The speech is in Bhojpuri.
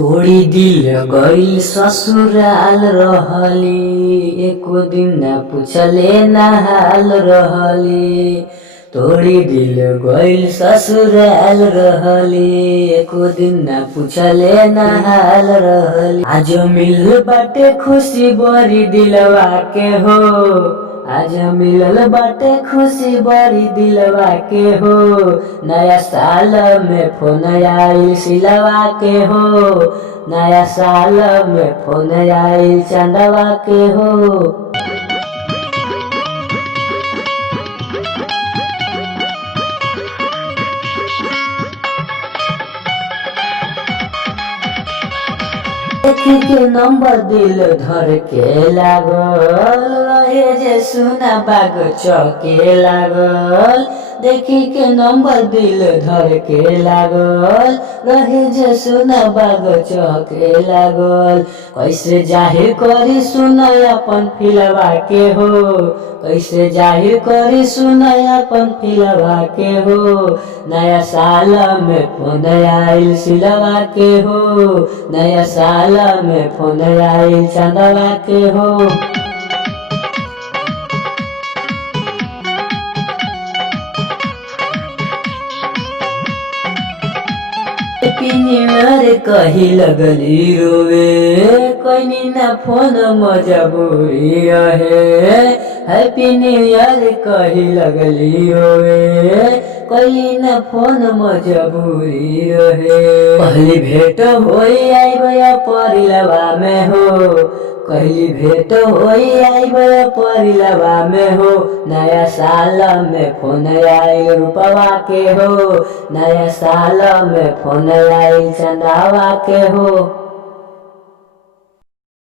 तोड़ी दिल गई ससुराल रहली, एको दिन न पूछले ना हाल रहली। तोड़ी दिल गई ससुराल रहली, एको दिन न पूछले ना हाल रहली। आज मिल बाटे खुशी बड़ी दिलवा के हो, आज मिलल बाटे खुशी बड़ी दिलवा के हो। नया साल में फोन आइल सिलवा के हो, नया साल में फोन आइल चंदवा के हो। देखी के नंबर दिल धर के लागल रहे जे सुना बाग चौके लागल। देखी के नंबर दिल धर के लागल रहे जे सुना बाग चौके लागल। कैसे जाहिर करी सुन अपन फिलवा के हो, कैसे जाहिर करी सुन अपन फिलवा के हो। नया साल में फोन आइल सिलवा के हो, नया साल में फोन आइल चंदवा के हो। हैप्पी न्यू ईयर कही लगली रोवे, कोई ना फोन मजबूरी रहे। हैप्पी न्यू ईयर कही लगली रोवे, कोई ना फोन मजबूरी रहे। पहली भेंट होई आइब परिलवा में हो, कहली भेंट होई आइब परिलवा में हो। नया साल में फोन आइल रूपवा के हो, नया साल में फोन आइल चंदावा के हो।